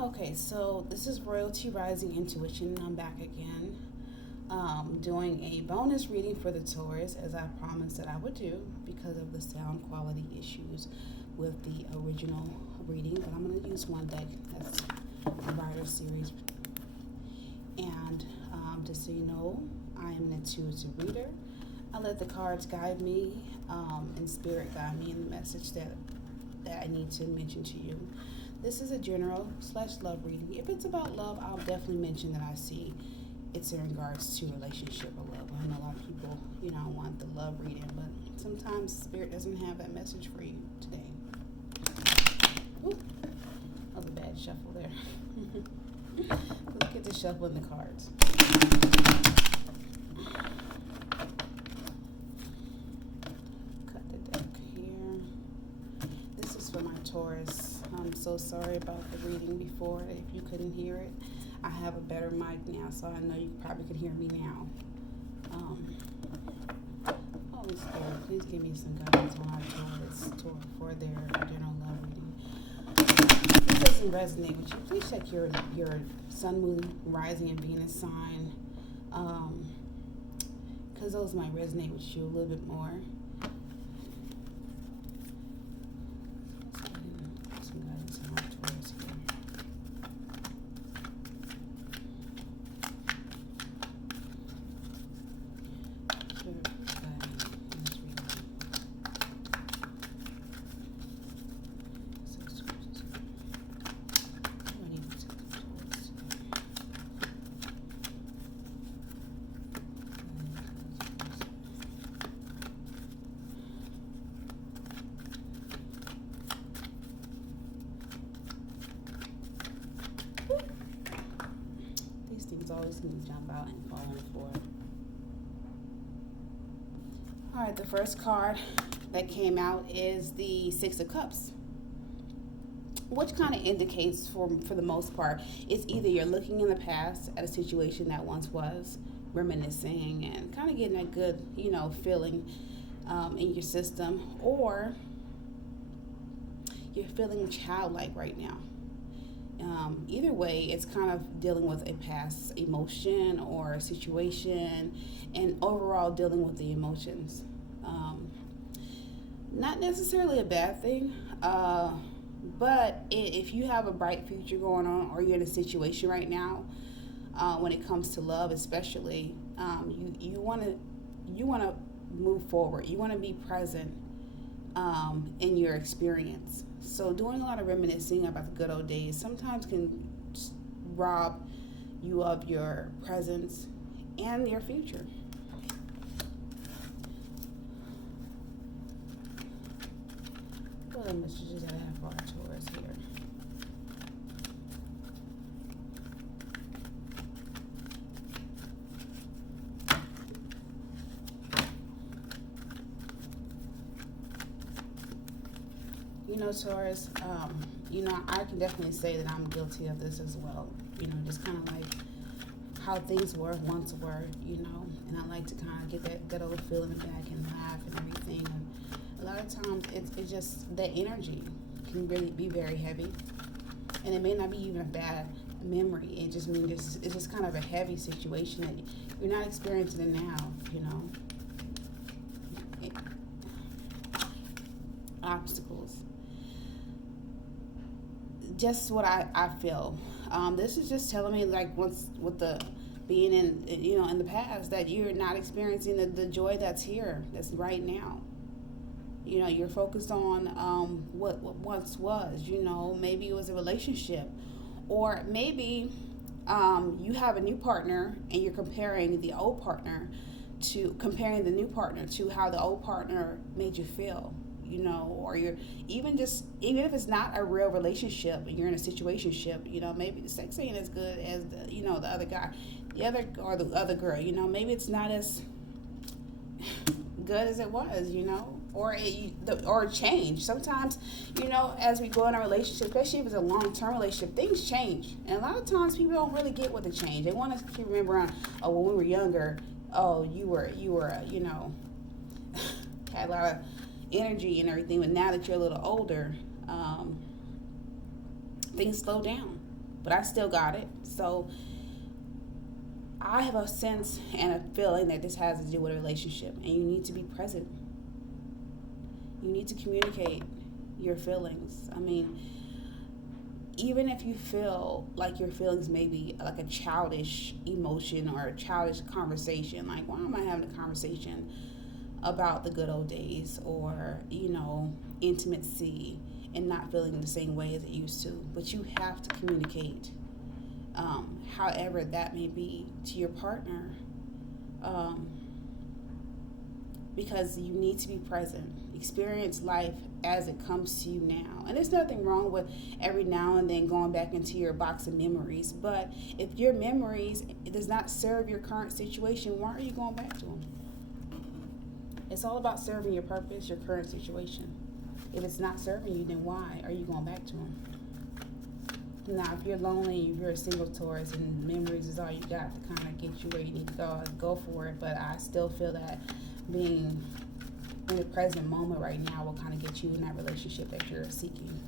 Okay, so this is Royalty Rising Intuition. I'm back again, doing a bonus reading for the Taurus, as I promised that I would do because of the sound quality issues with the original reading. But I'm going to use one deck that's a Rider series. And just so you know, I am an intuitive reader. I let the cards guide me, and spirit guide me in the message that I need to mention to you. This is a general / love reading. If it's about love, I'll definitely mention that I see it's in regards to relationship or love. I know a lot of people, want the love reading, but sometimes spirit doesn't have that message for you today. Ooh, that was a bad shuffle there. Let's get to shuffling the cards. Cut the deck here. This is for my Taurus. I'm so sorry about the reading before. If you couldn't hear it, I have a better mic now, so I know you probably can hear me now. Holy Spirit, please give me some guidance on our Taurus for their general love reading. This doesn't resonate with you. Please check your sun, moon, rising, and Venus sign, because those might resonate with you a little bit more. Some guidance on our Taurus here. Things always seem to jump out and fall on the floor. All right, the first card that came out is the Six of Cups, which kind of indicates, for the most part, it's either you're looking in the past at a situation that once was, reminiscing and kind of getting a good, feeling in your system, or you're feeling childlike right now. Either way, it's kind of dealing with a past emotion or a situation, and overall dealing with the emotions. Not necessarily a bad thing, but if you have a bright future going on, or you're in a situation right now, when it comes to love especially, you want to move forward. You want to be present in your experience. So doing a lot of reminiscing about the good old days sometimes can rob you of your presence and your future. What other messages I have for our Taurus here? Taurus, I can definitely say that I'm guilty of this as well. Just kind of like how things once were, and I like to kind of get that good old feeling back and laugh and everything. And a lot of times it's just that energy can really be very heavy, and it may not be even a bad memory. It just means it's just kind of a heavy situation that you're not experiencing it now, obstacles. Just what I feel. This is just telling me, like, once with the being in the past, that you're not experiencing the joy that's here, that's right now. You're focused on what once was. Maybe it was a relationship, or maybe you have a new partner and you're comparing the new partner to how the old partner made you feel. Or you're even if it's not a real relationship and you're in a situationship, maybe the sex ain't as good as the other guy, the other girl, maybe it's not as good as it was, or change. Sometimes, as we go in a relationship, especially if it's a long-term relationship, things change. And a lot of times people don't really get what the change. They want to remember when we were younger, you were, had a lot of energy and everything, but now that you're a little older, things slow down. but I still got it. So I have a sense and a feeling that this has to do with a relationship, and you need to be present. You need to communicate your feelings. I mean, even if you feel like your feelings may be like a childish emotion or a childish conversation, like, why am I having a conversation about the good old days, or, intimacy, and not feeling the same way as it used to? But you have to communicate, however that may be, to your partner, because you need to be present. Experience life as it comes to you now. And there's nothing wrong with every now and then going back into your box of memories. But if your memories does not serve your current situation, why are you going back to them? It's all about serving your purpose, your current situation. If it's not serving you, then why are you going back to them? Now, if you're lonely, if you're a single Taurus and memories is all you got to kind of get you where you need to go for it. But I still feel that being in the present moment right now will kind of get you in that relationship that you're seeking.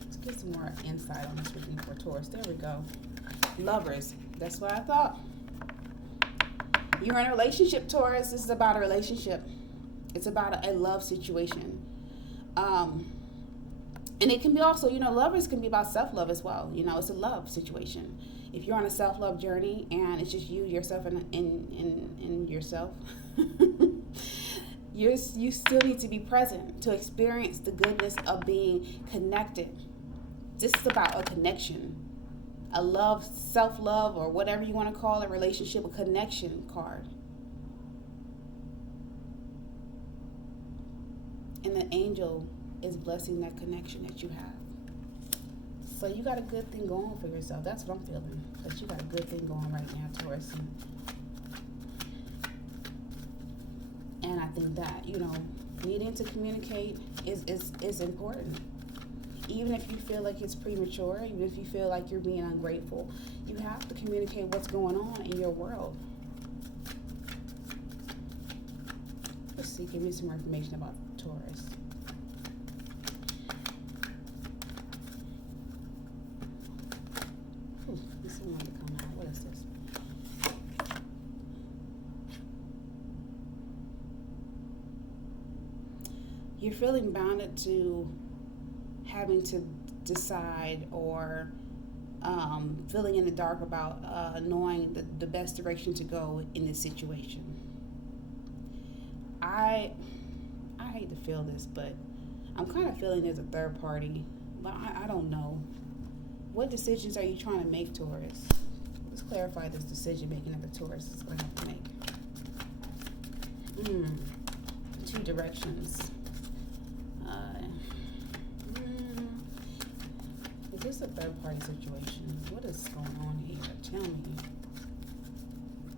Let's get some more insight on this reading for Taurus. There we go. Lovers. That's what I thought. You're in a relationship, Taurus. This is about a relationship. It's about a love situation. And it can be also, lovers can be about self-love as well. It's a love situation. If you're on a self-love journey and it's just you, yourself, and yourself, you still need to be present to experience the goodness of being connected. This is about a connection, a love, self-love, or whatever you want to call it, relationship, a connection card. And the angel is blessing that connection that you have. So you got a good thing going for yourself. That's what I'm feeling. That you got a good thing going right now, Taurus. And I think that, needing to communicate is important. Even if you feel like it's premature, even if you feel like you're being ungrateful, you have to communicate what's going on in your world. Let's see, give me some more information about Taurus. This one to come out. What is this? You're feeling bounded to having to decide, or feeling in the dark about knowing the best direction to go in this situation. I hate to feel this, but I'm kind of feeling there's a third party, but I don't know. What decisions are you trying to make, Taurus? Let's clarify this decision making that the Taurus is going to have to make. Two directions. Is this a third party situation? What is going on here? Tell me.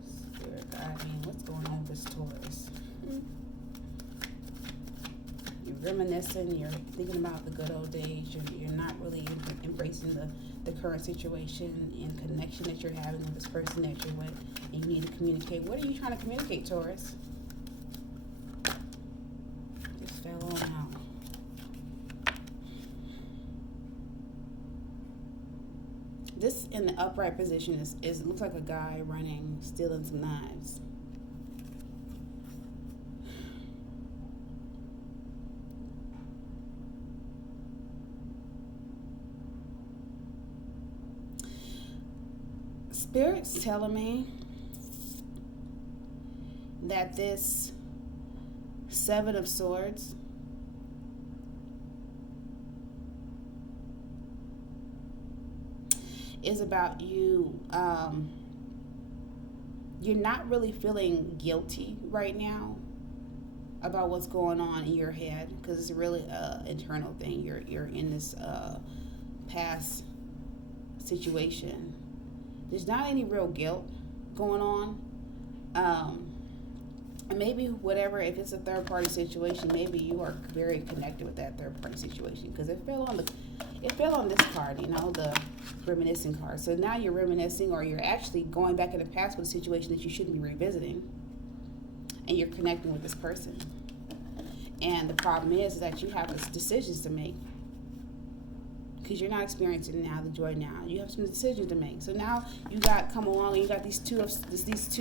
Spirit guide me. What's going on with this Taurus? You're reminiscing, you're thinking about the good old days, you're not really embracing the current situation and connection that you're having with this person that you're with, and you need to communicate. What are you trying to communicate, Taurus? Just fell on out. This in the upright position is looks like a guy running, stealing some knives. Spirit's telling me that this Seven of Swords is about you. You're not really feeling guilty right now about what's going on in your head, because it's really an internal thing. You're in this past situation. There's not any real guilt going on. And maybe whatever, if it's a third party situation, maybe you are very connected with that third party situation, because it fell on this card, the reminiscing card. So now you're reminiscing, or you're actually going back in the past with a situation that you shouldn't be revisiting, and you're connecting with this person. And the problem is that you have decisions to make because you're not experiencing now the joy now. You have some decisions to make. So now you got come along and you got these two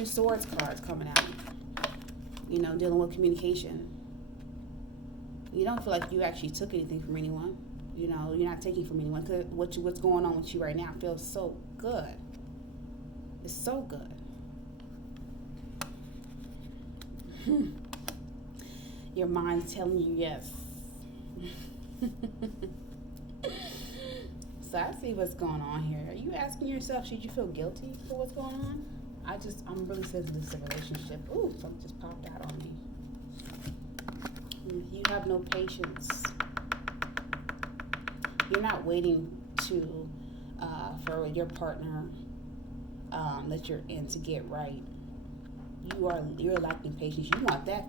swords cards coming out. You know, dealing with communication. You don't feel like you actually took anything from anyone. You know, you're not taking from anyone because what's going on with you right now feels so good. It's so good. Your mind's telling you yes. So I see what's going on here. Are you asking yourself, should you feel guilty for what's going on? I'm really sensitive to relationship. Ooh, something just popped out on me. You have no patience. You're not waiting for your partner that you're in to get right. You're lacking patience.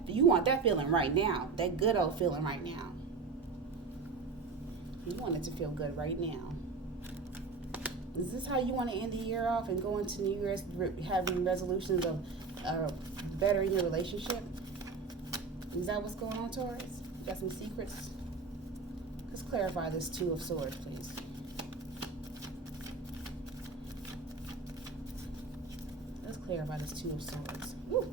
You want that feeling right now. That good old feeling right now. You want it to feel good right now. Is this how you want to end the year off and go into New Year's having resolutions of bettering your relationship? Is that what's going on, Taurus? You got some secrets? Let's clarify this Two of Swords, please. Let's clarify this Two of Swords. Woo.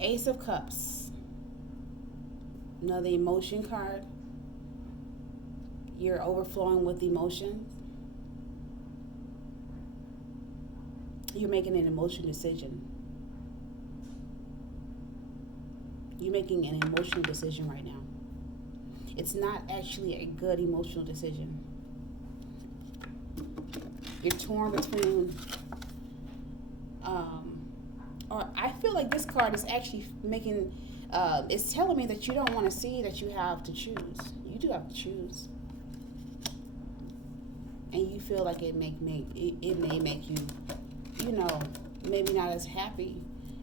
Ace of Cups. Another emotion card. You're overflowing with emotion. You're making an emotional decision. You're making an emotional decision right now. It's not actually a good emotional decision. You're torn between, or I feel like this card is actually making, it's telling me that you don't want to see that you have to choose. You do have to choose. And you feel like it may make you, you know, maybe not as happy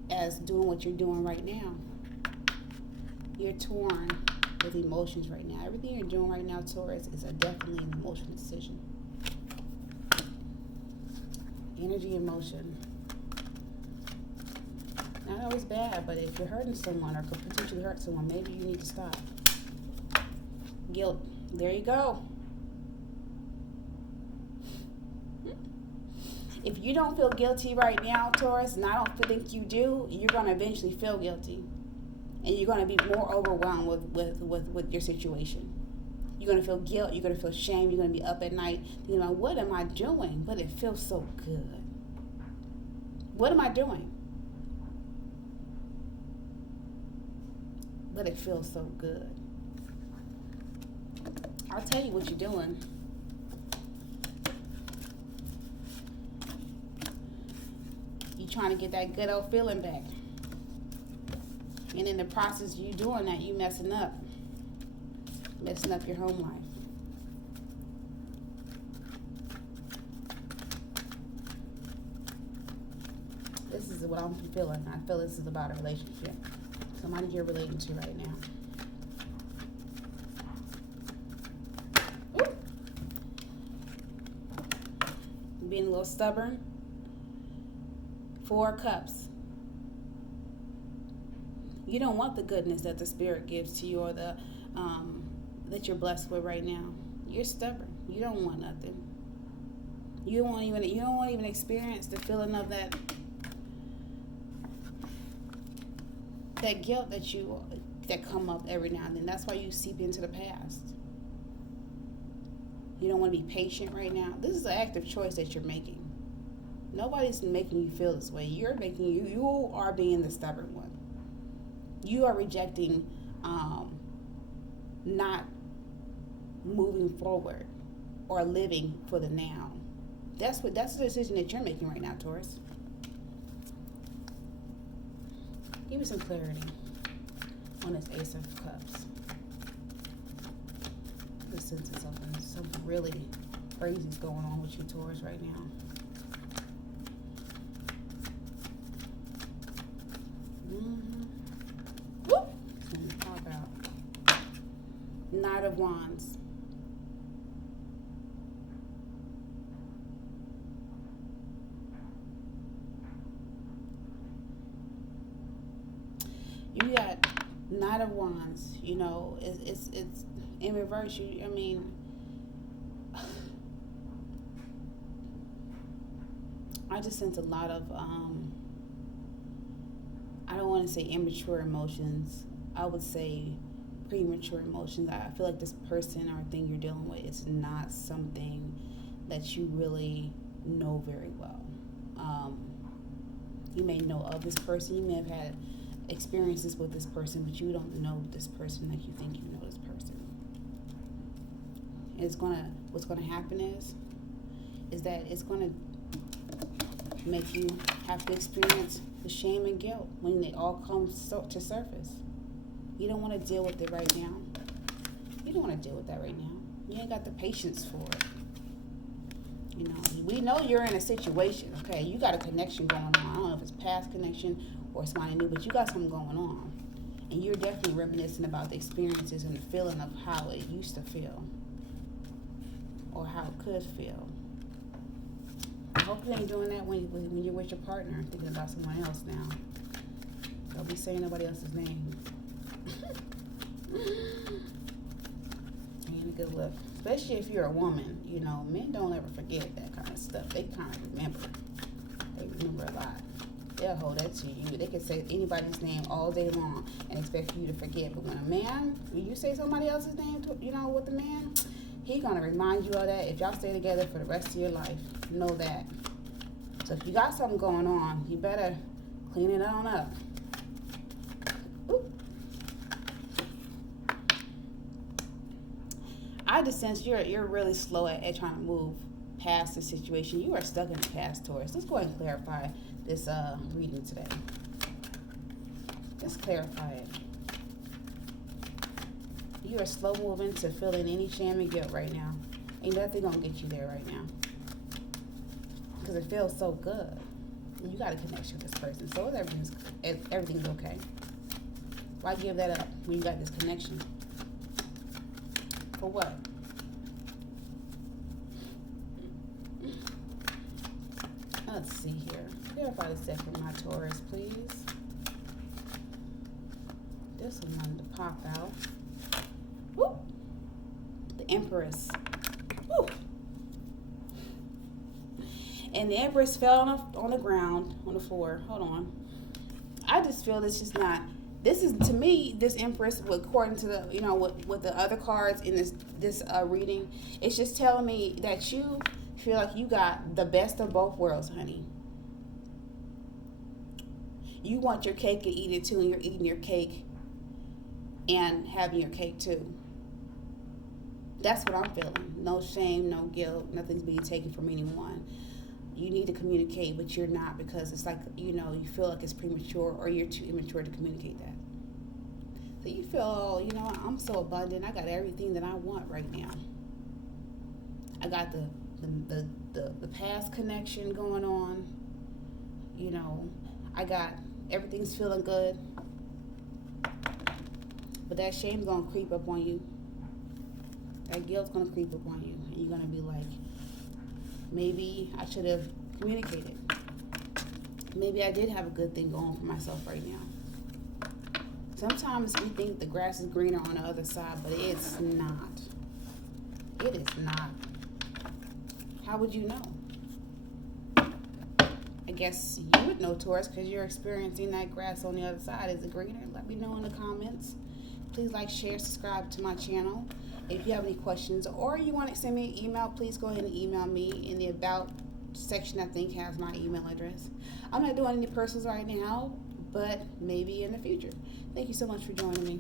as doing what you're doing right now. You're torn with emotions right now. Everything you're doing right now, Taurus, is definitely an emotional decision. Energy, emotion. Not always bad, but if you're hurting someone or could potentially hurt someone, maybe you need to stop. Guilt. There you go. If you don't feel guilty right now, Taurus, and I don't think you do, you're going to eventually feel guilty. And you're going to be more overwhelmed with your situation. You're going to feel guilt. You're going to feel shame. You're going to be up at night thinking about, what am I doing? But it feels so good. What am I doing? But it feels so good. I'll tell you what you're doing. You're trying to get that good old feeling back. And in the process of you doing that, you messing up your home life. This is what I'm feeling. I feel this is about a relationship. Somebody you're relating to right now. Ooh. Being a little stubborn. 4 cups. You don't want the goodness that the Spirit gives to you or the that you're blessed with right now. You're stubborn. You don't want nothing. You don't want to even experience the feeling of that guilt that come up every now and then. That's why you seep into the past. You don't want to be patient right now. This is an active choice that you're making. Nobody's making you feel this way. You are being the stubborn one. You are rejecting not moving forward or living for the now. That's the decision that you're making right now, Taurus. Give me some clarity on this Ace of Cups. The sense of something really crazy is going on with you, Taurus, right now. Whoop! It's going to pop out. Knight of Wands. You got Knight of Wands. You know, in reverse, I just sense a lot of, I don't want to say immature emotions. I would say premature emotions. I feel like this person or thing you're dealing with is not something that you really know very well. You may know of this person. You may have had experiences with this person, but you don't know this person like you think you know this person. What's gonna happen is that it's gonna make you have to experience the shame and guilt when they all come to surface. You don't want to deal with it right now. You don't want to deal with that right now. You ain't got the patience for it. We know you're in a situation, okay? You got a connection going on. I don't know if it's past connection or somebody new, but you got something going on. And you're definitely reminiscing about the experiences and the feeling of how it used to feel or how it could feel. I hope you ain't doing that when you're with your partner, thinking about someone else now. Don't be saying nobody else's name. Ain't a good look. Especially if you're a woman, men don't ever forget that kind of stuff. They kind of remember. They remember a lot. They'll hold that to you. They can say anybody's name all day long and expect you to forget. But when you say somebody else's name, with the man, he gonna remind you of that if y'all stay together for the rest of your life. Know that. So if you got something going on, you better clean it on up. I just sense you're really slow at trying to move past the situation. You are stuck in the past, Taurus. Let's go ahead and clarify this reading today. Let's clarify it. You are slow moving to feeling any shame and guilt right now. Ain't nothing gonna get you there right now. Because it feels so good. You got a connection with this person. So everything's okay. Why give that up when you got this connection? For what? Let's see here. Clarify the second, my Taurus, please. This one wanted to pop out. Woo! The Empress. Woo! And the Empress fell on the ground, on the floor. Hold on. I just feel this is not. This is, to me, this Empress, according to the, with the other cards in this reading, it's just telling me that you feel like you got the best of both worlds, honey. You want your cake and eat it too, and you're eating your cake and having your cake too. That's what I'm feeling. No shame, no guilt, nothing's being taken from anyone. You need to communicate, but you're not, because it's like, you feel like it's premature or you're too immature to communicate that. So you feel, I'm so abundant. I got everything that I want right now. I got the past connection going on. I got everything's feeling good. But that shame's going to creep up on you. That guilt's going to creep up on you. And you're going to be like, maybe I should have communicated. Maybe I did have a good thing going for myself right now. Sometimes we think the grass is greener on the other side, but it's not. It is not. How would you know? I guess you would know, Taurus, because you're experiencing that grass on the other side. Is it greener? Let me know in the comments. Please like, share, subscribe to my channel. If you have any questions or you want to send me an email, please go ahead and email me. In the About section, I think, has my email address. I'm not doing any personals right now, but maybe in the future. Thank you so much for joining me.